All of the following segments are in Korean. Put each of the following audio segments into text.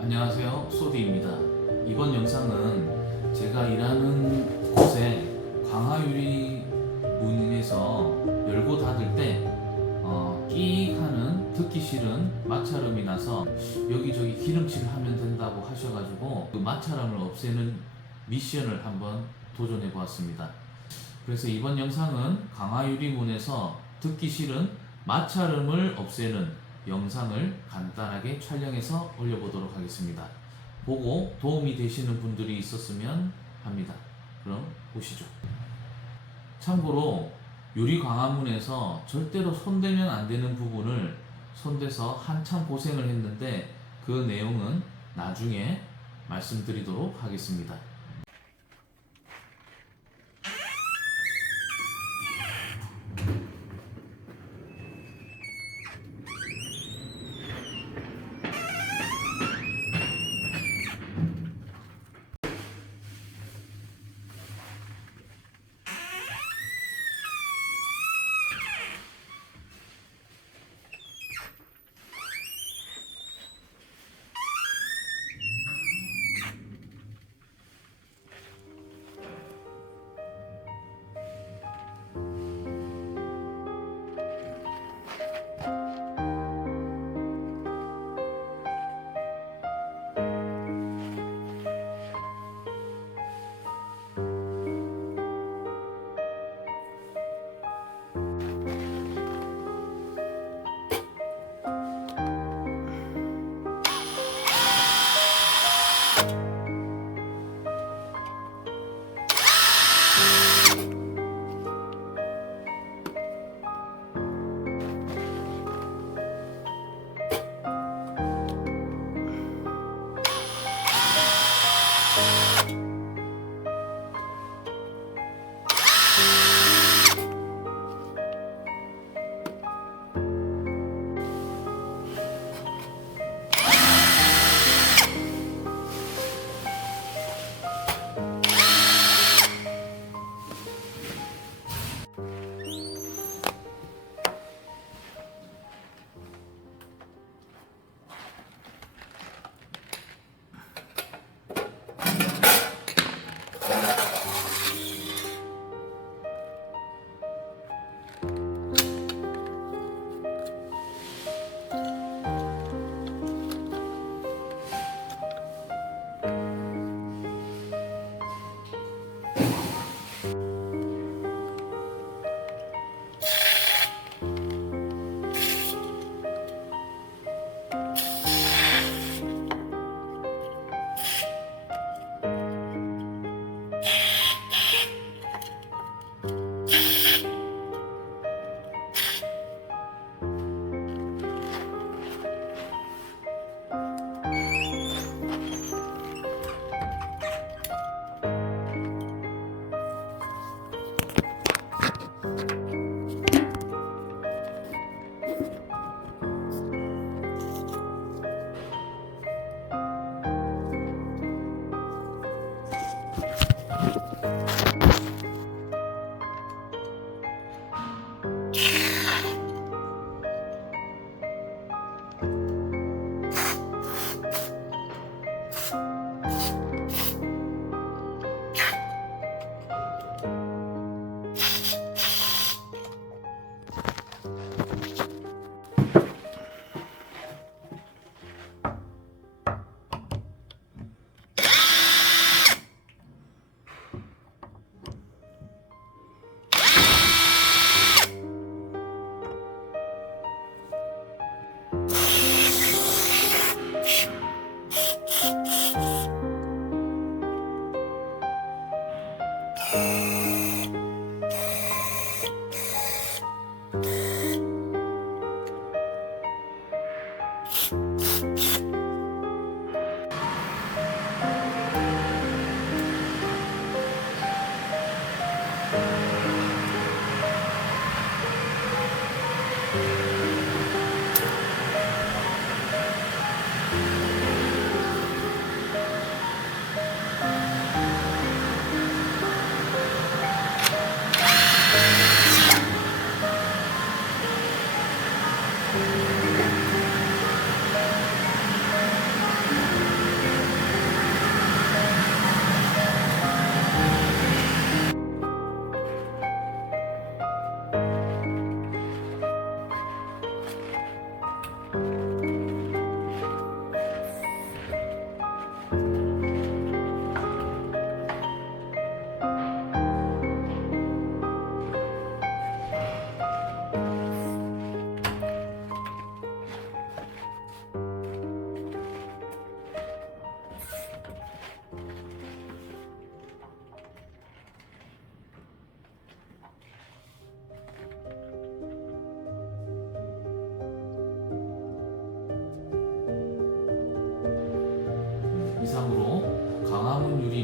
안녕하세요, 소디입니다. 이번 영상은 제가 일하는 곳에 강화유리문에서 열고 닫을 때 끼익 하는 듣기 싫은 마찰음이 나서 여기저기 기름칠을 하면 된다고 하셔가지고 그 마찰음을 없애는 미션을 한번 도전해 보았습니다. 그래서 이번 영상은 강화유리문에서 듣기 싫은 마찰음을 없애는 영상을 간단하게 촬영해서 올려보도록 하겠습니다. 보고 도움이 되시는 분들이 있었으면 합니다. 그럼 보시죠. 참고로 유리강화문에서 절대로 손대면 안 되는 부분을 손대서 한참 고생을 했는데 그 내용은 나중에 말씀드리도록 하겠습니다.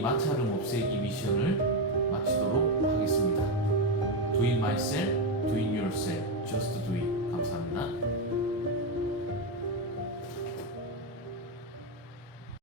마찰음 없애기 미션을 마치도록 하겠습니다. Do it myself, do it yourself, just do it.